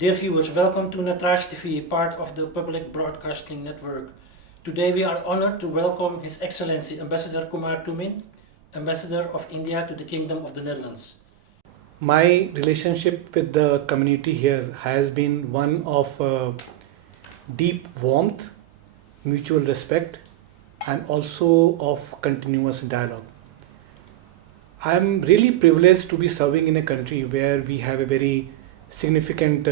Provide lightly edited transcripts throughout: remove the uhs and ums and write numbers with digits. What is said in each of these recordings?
Dear viewers, welcome to NATRAJ TV, part of the Public Broadcasting Network. Today we are honored to welcome His Excellency Ambassadeur Kumar Tumin, Ambassador of India to the Kingdom of the Netherlands. My relationship with the community here has been one of deep warmth, mutual respect, and also of continuous dialogue. I am really privileged to be serving in a country where we have a very significant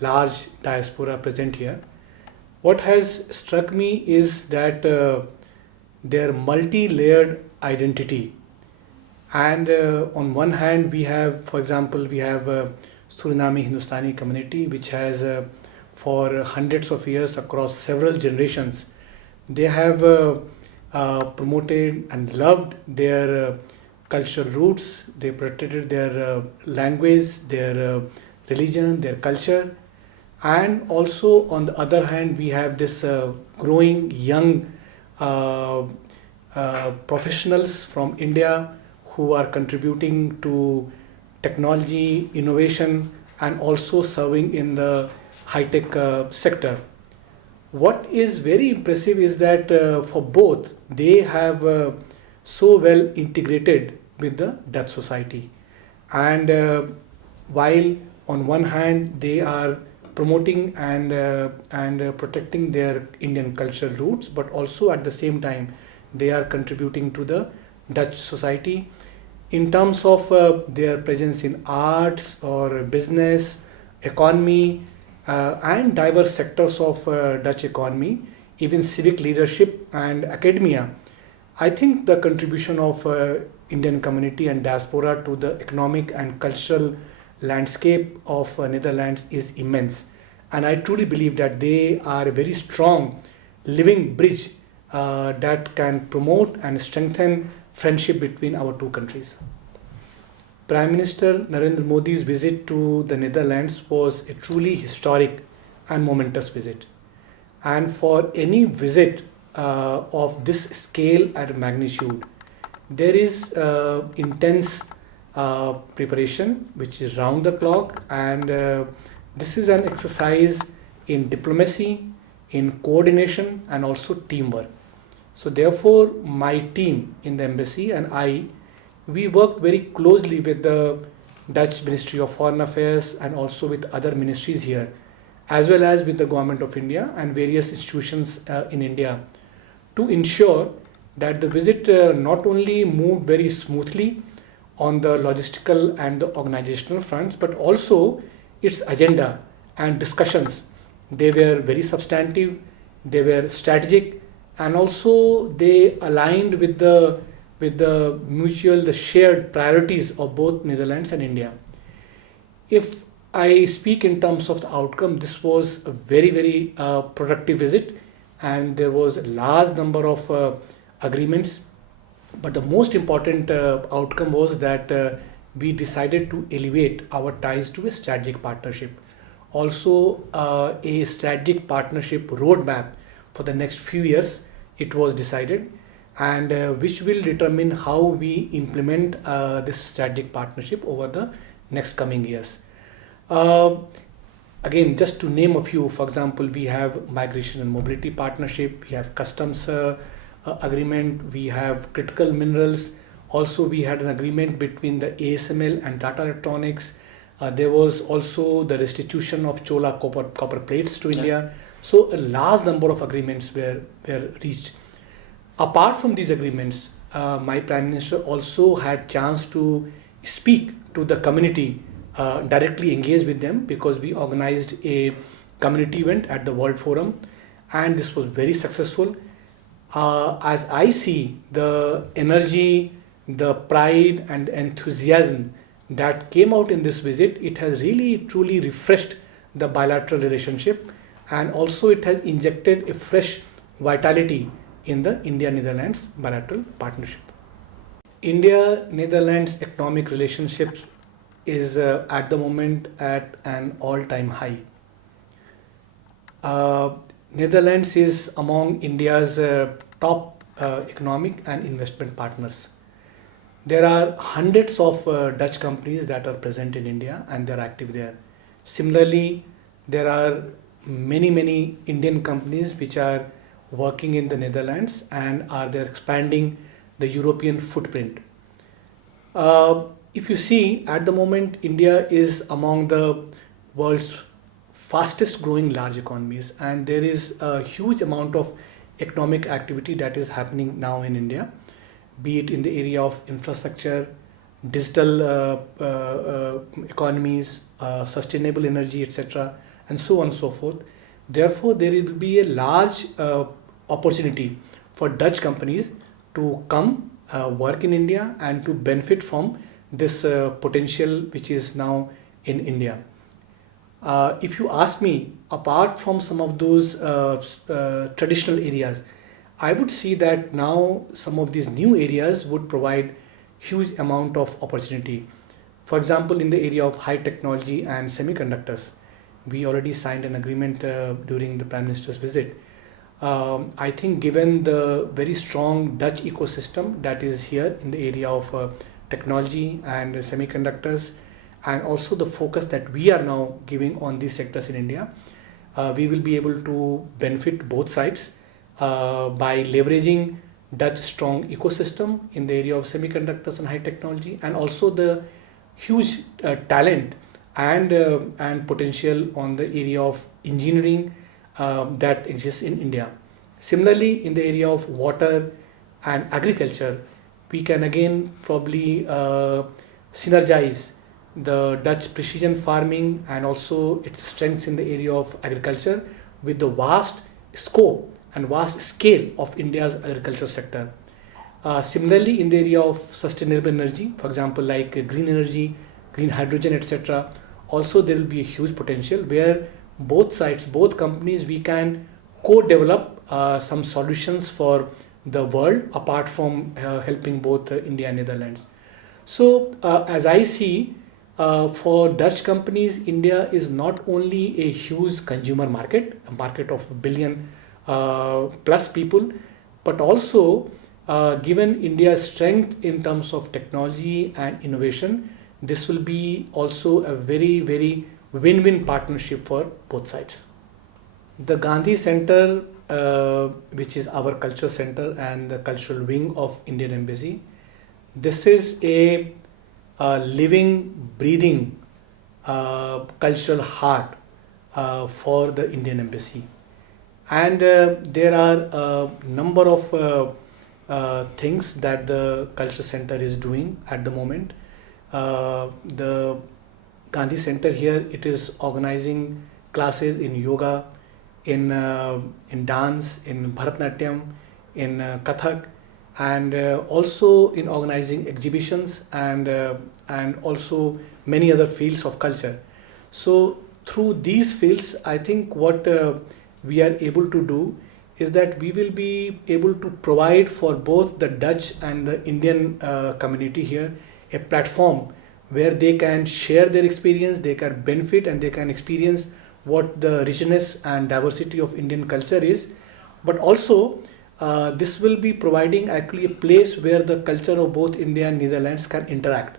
large diaspora present here. What has struck me is that their multi-layered identity. And on one hand, we have, for example, we have Suriname Hindustani community, which has for hundreds of years across several generations, they have promoted and loved their cultural roots. They protected their language, their religion, their culture. And also on the other hand, we have this growing young professionals from India who are contributing to technology, innovation, and also serving in the high-tech sector. What is very impressive is that for both, they have so well integrated with the Dutch society. And while on one hand they are promoting and protecting their Indian cultural roots, but also at the same time they are contributing to the Dutch society in terms of their presence in arts or business, economy, and diverse sectors of Dutch economy, even civic leadership and academia. I think the contribution of Indian community and diaspora to the economic and cultural landscape of Netherlands is immense. And I truly believe that they are a very strong living bridge that can promote and strengthen friendship between our two countries. Prime Minister Narendra Modi's visit to the Netherlands was a truly historic and momentous visit. And for any visit of this scale and magnitude, there is intense preparation which is round the clock, and this is an exercise in diplomacy, in coordination, and also teamwork. So therefore my team in the embassy and we worked very closely with the Dutch Ministry of Foreign Affairs and also with other ministries here, as well as with the Government of India and various institutions in India, to ensure that the visit not only moved very smoothly on the logistical and the organizational fronts, but also its agenda and discussions. They were very substantive, they were strategic, and also they aligned with the mutual, the shared priorities of both Netherlands and India. If I speak in terms of the outcome, this was a very productive visit, and there was a large number of agreements. But the most important outcome was that we decided to elevate our ties to a strategic partnership. Also, a strategic partnership roadmap for the next few years, it was decided, and which will determine how we implement this strategic partnership over the next coming years. Again, just to name a few, for example, we have migration and mobility partnership, we have customs agreement, we have critical minerals. Also, we had an agreement between the ASML and Tata Electronics. There was also the restitution of Chola copper plates to India. So a large number of agreements were reached. Apart from these agreements, my Prime Minister also had chance to speak to the community, directly engage with them, because we organized a community event at the World Forum, and this was very successful. As I see the energy, the pride and the enthusiasm that came out in this visit, it has really truly refreshed the bilateral relationship, and also it has injected a fresh vitality in the India-Netherlands bilateral partnership. India-Netherlands economic relationship is at the moment at an all-time high. Netherlands is among India's top economic and investment partners. There are hundreds of Dutch companies that are present in India and they're active there. Similarly, there are many Indian companies which are working in the Netherlands and they're expanding the European footprint. If you see, at the moment, India is among the world's fastest growing large economies, and there is a huge amount of economic activity that is happening now in India, be it in the area of infrastructure, digital economies, sustainable energy, etc., and so on and so forth. Therefore, there will be a large opportunity for Dutch companies to come work in India and to benefit from this potential which is now in India. If you ask me, apart from some of those traditional areas, I would see that now some of these new areas would provide huge amount of opportunity. For example, in the area of high technology and semiconductors, we already signed an agreement during the Prime Minister's visit. I think given the very strong Dutch ecosystem that is here in the area of technology and semiconductors, and also the focus that we are now giving on these sectors in India, we will be able to benefit both sides by leveraging Dutch strong ecosystem in the area of semiconductors and high technology, and also the huge talent and potential on the area of engineering that exists in India. Similarly, in the area of water and agriculture, we can again probably synergize the Dutch precision farming and also its strengths in the area of agriculture with the vast scope and vast scale of India's agriculture sector. Similarly, in the area of sustainable energy, for example, like green energy, green hydrogen, etc., also there will be a huge potential where both sides, both companies, we can co-develop some solutions for the world apart from helping both India and Netherlands. So as I see, for Dutch companies, India is not only a huge consumer market, a market of 1 billion plus people, but also given India's strength in terms of technology and innovation, this will be also a very win-win partnership for both sides. The Gandhi Center, which is our culture center and the cultural wing of Indian Embassy, this is a living, breathing cultural heart for the Indian Embassy. And there are a number of things that the culture center is doing at the moment. The Gandhi Center here, it is organizing classes in yoga, in dance, in Bharatanatyam, in Kathak, and also in organizing exhibitions and also many other fields of culture. So through these fields, I think what we are able to do is that we will be able to provide for both the Dutch and the Indian community here a platform where they can share their experience, they can benefit and they can experience what the richness and diversity of Indian culture is. But also this will be providing actually a place where the culture of both India and Netherlands can interact.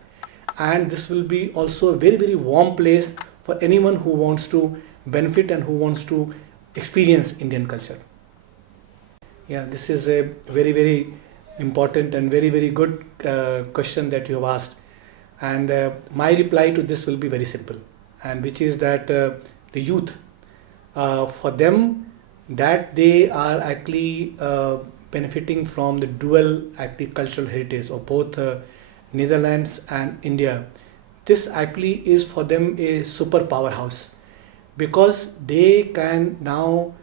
And this will be also a very warm place for anyone who wants to benefit and who wants to experience Indian culture. Yeah, this is a very important and very good question that you have asked. And my reply to this will be very simple, and which is that the youth, for them, that they are actually benefiting from the dual actually cultural heritage of both Netherlands and India. This actually is for them a super powerhouse, because they can now,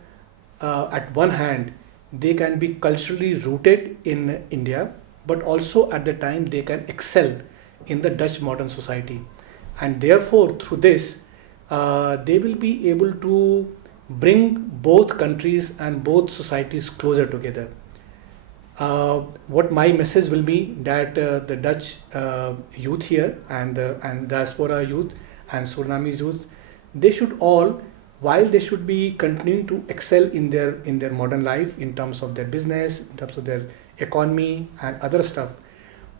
at one hand, they can be culturally rooted in India, but also at the time they can excel in the Dutch modern society. And therefore, through this, they will be able to bring both countries and both societies closer together. What my message will be that the Dutch youth here and diaspora youth and Surinamese youth, they should all, while they should be continuing to excel in their modern life in terms of their business, in terms of their economy and other stuff,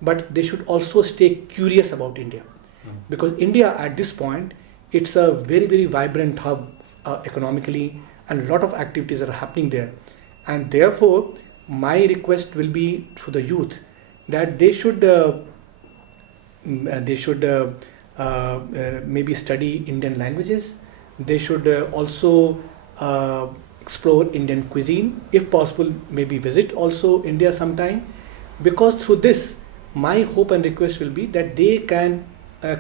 but they should also stay curious about India. Because India at this point, it's a very vibrant hub economically, and a lot of activities are happening there. And therefore, my request will be for the youth that they should maybe study Indian languages. They should also explore Indian cuisine, if possible maybe visit also India sometime, because through this my hope and request will be that they can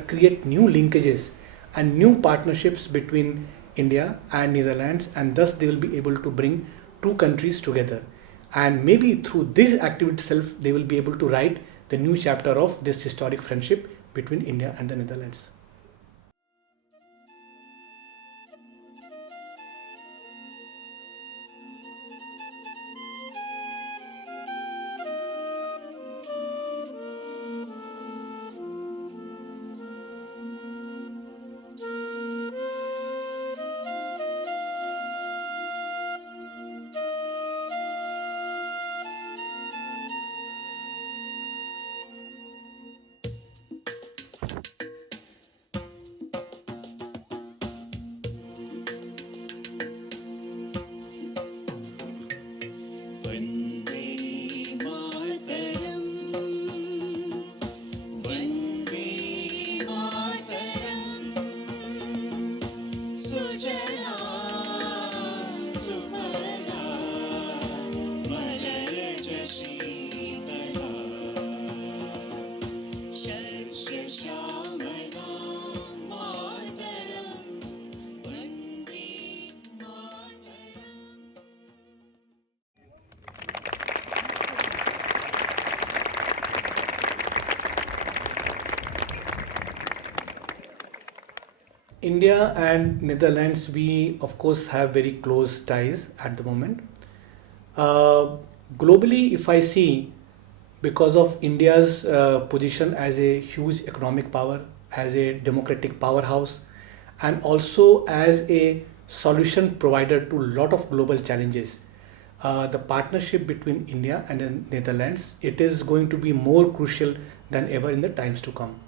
create new linkages and new partnerships between India and Netherlands, and thus they will be able to bring two countries together, and maybe through this activity itself they will be able to write the new chapter of this historic friendship between India and the Netherlands. India and Netherlands, we of course have very close ties at the moment. Globally, if I see, because of India's position as a huge economic power, as a democratic powerhouse, and also as a solution provider to a lot of global challenges, the partnership between India and the Netherlands, it is going to be more crucial than ever in the times to come.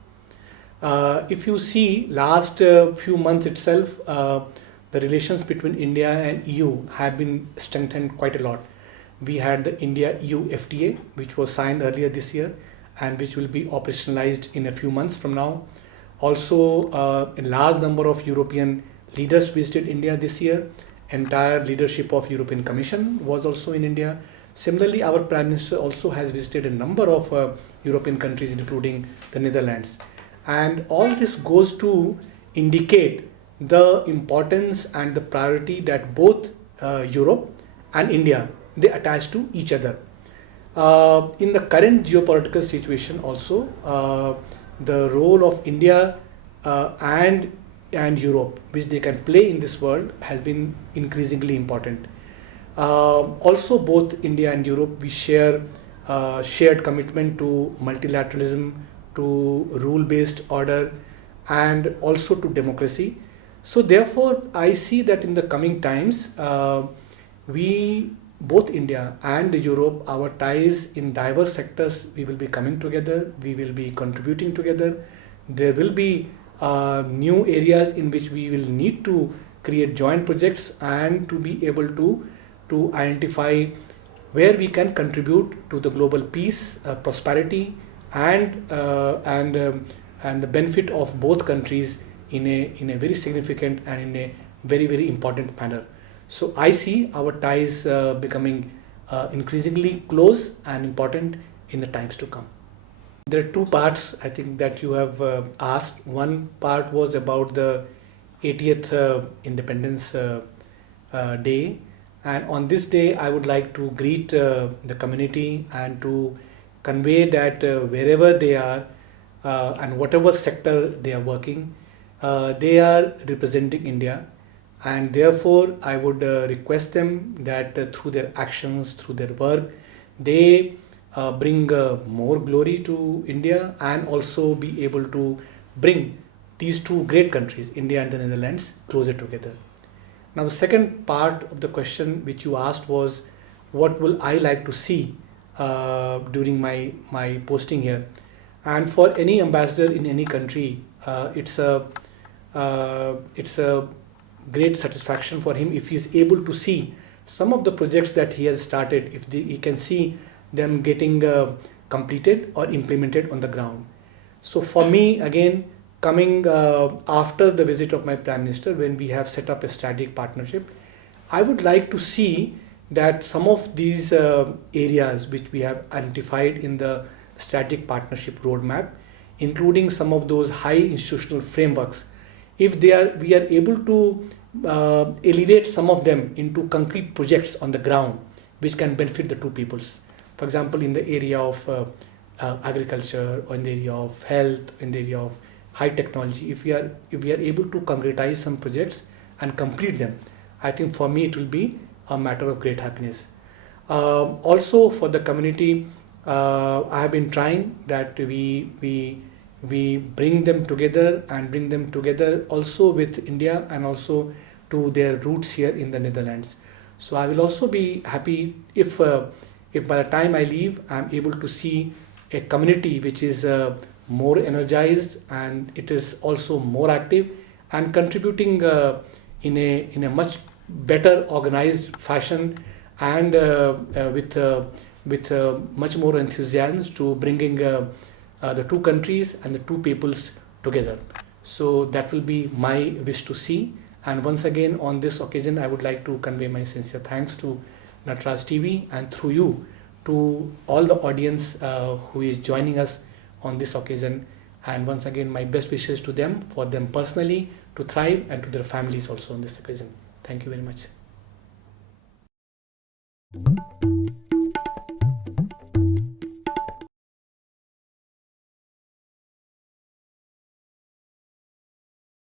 If you see last few months itself, the relations between India and EU have been strengthened quite a lot. We had the India-EU FTA, which was signed earlier this year and which will be operationalized in a few months from now. Also, a large number of European leaders visited India this year. Entire leadership of European Commission was also in India. Similarly, our Prime Minister also has visited a number of European countries, including the Netherlands. And all this goes to indicate the importance and the priority that both Europe and India, they attach to each other. In the current geopolitical situation also, the role of India and Europe, which they can play in this world, has been increasingly important. Also, both India and Europe, we share shared commitment to multilateralism, to rule-based order, and also to democracy. So therefore, I see that in the coming times, we, both India and Europe, our ties in diverse sectors, we will be coming together, we will be contributing together. There will be new areas in which we will need to create joint projects and to be able to identify where we can contribute to the global peace, prosperity, and the benefit of both countries in a very significant and in a very, very important manner. So I see our ties becoming increasingly close and important in the times to come. There are two parts I think that you have asked. One part was about the 80th Independence Day, and on this day I would like to greet the community and to convey that wherever they are and whatever sector they are working, they are representing India, and therefore I would request them that through their actions, through their work, they bring more glory to India and also be able to bring these two great countries, India and the Netherlands, closer together. Now the second part of the question which you asked was, what will I like to see during my posting here? And for any ambassador in any country, it's a great satisfaction for him if he is able to see some of the projects that he has started, if he can see them getting completed or implemented on the ground. So for me, again, coming after the visit of my Prime Minister, when we have set up a strategic partnership, I would like to see that some of these areas which we have identified in the strategic partnership roadmap, including some of those high institutional frameworks, if we are able to elevate some of them into concrete projects on the ground which can benefit the two peoples. For example, in the area of agriculture, or in the area of health, in the area of high technology, if we are able to concretize some projects and complete them, I think for me it will be a matter of great happiness. Also for the community, I have been trying that we bring them together and bring them together also with India and also to their roots here in the Netherlands. So I will also be happy if by the time I leave, I am able to see a community which is more energized, and it is also more active and contributing in a much better organized fashion, and with much more enthusiasm to bringing the two countries and the two peoples together. So that will be my wish to see. And once again, on this occasion, I would like to convey my sincere thanks to NATRAJ TV, and through you to all the audience who is joining us on this occasion. And once again, my best wishes to them, for them personally to thrive, and to their families also on this occasion. Thank you very much.